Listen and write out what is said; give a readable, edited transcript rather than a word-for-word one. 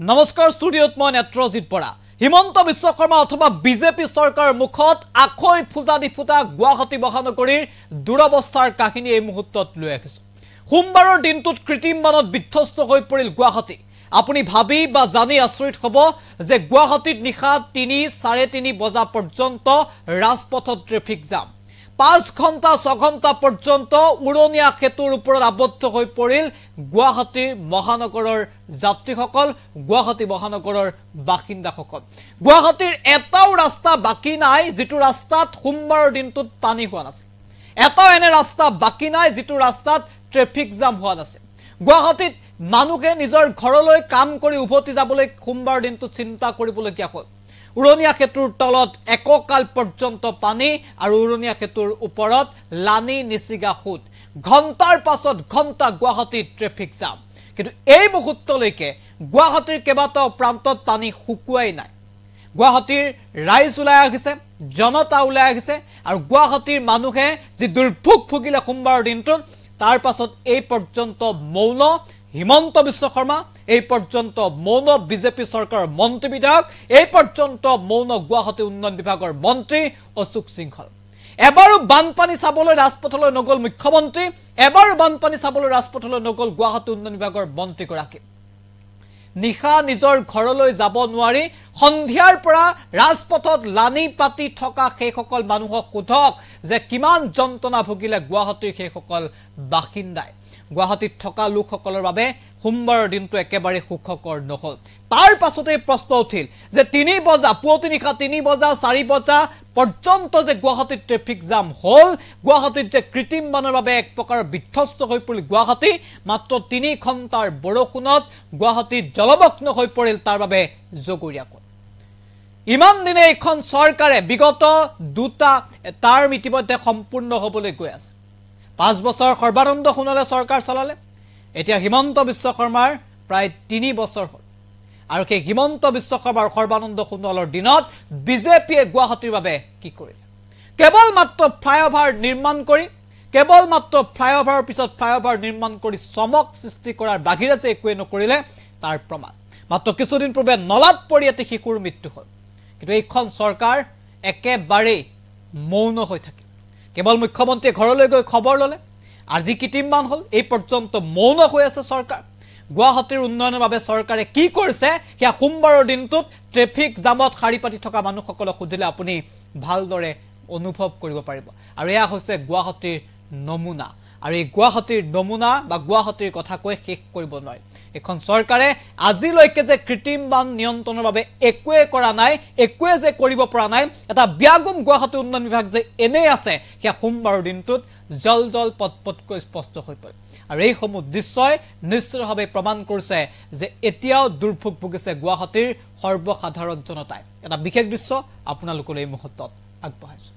নমস্কাৰ ষ্টুডিঅ'ত মই নেত্ৰজিৎ বৰা হিমন্ত বিশ্ব শৰ্মা অথবা বিজেপি চৰকাৰৰ মুখত আখৈ ফুটা দি ফুটা গুৱাহাটী মহানগৰীৰ দুৰৱস্থাৰ কাহিনী এই মুহূৰ্তত লৈ আহিছো সোমবাৰৰ দিনটোত কৃত্ৰিম বানত বিধ্বস্ত হৈ পৰিল গুৱাহাটী আপুনি ভাবি বা জানি আচৰিত হ'ব যে গুৱাহাটীত নিশা ৩:৩:৩ বজা পৰ্যন্ত ৰাজপথত ট্ৰেফিক জাম ৫ ঘণ্টা ৬ ঘণ্টা পৰ্যন্ত উৰণীয়া সেতুৰ ওপৰত আবদ্ধ হৈ পৰিল গুৱাহাটীৰ মহানগৰৰ যাত্ৰীসকল গুৱাহাটী মহানগৰৰ বাসিন্দাসকল গুৱাহাটীৰ এটাও ৰাস্তা বাকি নাই যেটো ৰাস্তাত সোমবাৰৰ দিনটোত পানী হোৱা নাছিল এটাও এনে ৰাস্তা বাকি নাই যেটো ৰাস্তাত ট্ৰেফিক জাম হোৱা নাছিল গুৱাহাটীত মানুহে নিজৰ ঘৰলৈ কাম কৰি উভতি যাবলৈ সোমবাৰৰ দিনটোত চিন্তা কৰিবলগীয়া হ'ল উৰণীয়া সেতুৰ তলত এককাল পৰ্যন্ত পানী আৰু উৰণীয়া সেতুৰ ওপৰত লানি নিচিগা খুদ ঘণ্টাৰ পাছত ঘণ্টা গুৱাহাটীত ট্ৰেফিক জাম কিন্তু এই মুহূৰ্তলৈকে গুৱাহাটীৰ কেইবাটাও প্ৰান্তত পানী শুকুৱাই নাই গুৱাহাটীৰ ৰাইজ ওলাই আহিছে জনতা ওলাই আহিছে আৰু গুৱাহাটীৰ মানুহে যি দুৰ্ভোগ ভুগিলে সোমবাৰৰ দিনটোত তাৰ পাছত এই পৰ্যন্ত মৌন হিমন্ত বিশ্ব শৰ্মা এই পৰ্যন্ত মৌন বিজেপি চৰকাৰৰ মন্ত্ৰী বিধায়ক এই পৰ্যন্ত মৌন গুৱাহাটী উন্নয়ন বিভাগৰ মন্ত্ৰী অশোক সিংহল এবাৰো বানপানী চাবলৈ ৰাজপথলৈ নগল মুখ্যমন্ত্ৰী এবাৰো বানপানী চাবলৈ ৰাজপথলৈ নগল গুৱাহাটী উন্নয়ন বিভাগৰ মন্ত্ৰী গৰাকী নিশা নিজৰ ঘৰলৈ যাব নোৱাৰি সন্ধিয়াৰ পৰা ৰাজপথত লানি পাতি থকা সেইসকল মানুহক সোধক যে কিমান যন্ত্ৰণা ভুগিলে গুৱাহাটীৰ সেইসকল বাসিন্দাই গুৱাহাটীত থকা লোকসকলৰ বাবে সোমবাৰৰ দিনটো একেবাৰে সুখকৰ নহল তাৰ পাছতে প্ৰশ্ন উঠিল যে ৩ বজা পুৱতি নিশা ৩ বজা ৪ বজা পৰ্যন্ত যে গুৱাহাটীত ট্ৰেফিক জাম হ'ল গুৱাহাটীত যে কৃত্ৰিম বানৰ বাবে এক প্ৰকাৰ বিধ্বস্ত হৈ পৰিল গুৱাহাটী মাত্ৰ ৩ ঘণ্টাৰ বৰষুণত গুৱাহাটীত জলমগ্ন হৈ পৰিল তাৰ বাবে জগৰীয়াকৈ ইমান দিনে এখন চৰকাৰে বিগত দুটা টাৰ্ম ইতিমধ্যে সম্পূৰ্ণ হ'বলৈ গৈ আছে ৫ বছৰ সৰ্বানন্দ সোণোৱালে চৰকাৰ চলালে এতিয়া হিমন্ত বিশ্ব শৰ্মাৰ প্ৰায় ৩ বছৰ হ'ল আৰু সেই হিমন্ত বিশ্ব শৰ্মাৰ সৰ্বানন্দ সোণোৱালৰ দিনত বিজেপিয়ে গুৱাহাটীৰ বাবে কি কৰিলে কেৱল মাত্ৰ ফ্লাইঅভাৰ নিৰ্মাণ কৰি কেৱল মাত্ৰ ফ্লাইঅভাৰৰ পিছত ফ্লাইঅভাৰ নিৰ্মাণ কৰি চমক সৃষ্টি কৰাৰ বাহিৰে যে একোৱে নকৰিলে তাৰ প্ৰমাণ মাত্ৰ কিছুদিন পূৰ্বে নলাত পৰি এটি শিশুৰ মৃত্যু হ'ল কিন্তু এইখন চৰকাৰ একেবাৰে মৌন হৈ থাকে কেৱল মুখ্যমন্ত্ৰীয়ে ঘৰলৈ গৈ খবৰ ললে আজি কৃত্ৰিমবান হ'ল এই পৰ্যন্ত মৌন হৈ আছে চৰকাৰ গুৱাহাটীৰ উন্নয়নৰ বাবে চৰকাৰে কি কৰিছে সেয়া সোমবাৰৰ দিনটোত ট্ৰেফিক জামত শাৰী পাতি থকা মানুহসকলক সুধিলে আপুনি ভালদৰে অনুভৱ কৰিব পাৰিব আৰু এয়া হৈছে গুৱাহাটীৰ নমুনা আৰু এই গুৱাহাটীৰ নমুনা বা গুৱাহাটীৰ কথা কৈ শেষ কৰিব নোৱাৰি এখন চৰকাৰে আজিলৈকে যে কৃত্ৰিম বান নিয়ন্ত্ৰণৰ বাবে একোৱে কৰা নাই একোৱে যে কৰিব পৰা নাই এটা ব্যাগুম গুৱাহাটী উন্নয়ন বিভাগ যে এনে আছে সেয়া সোমবাৰৰ দিনটোত জল জল পটপটকৈ স্পষ্ট হৈ পৰে আৰু এই সমূহ দৃশ্যই নিশ্চিতভাৱে প্ৰমাণ কৰিছে যে এতিয়াও দুৰ্ভোগ ভুগিছে গুৱাহাটীৰ সৰ্বসাধাৰণ জনতাই এটা বিশেষ দৃশ্য আপোনালোকৰ এই মুহূৰ্তত আগবঢ়াইছো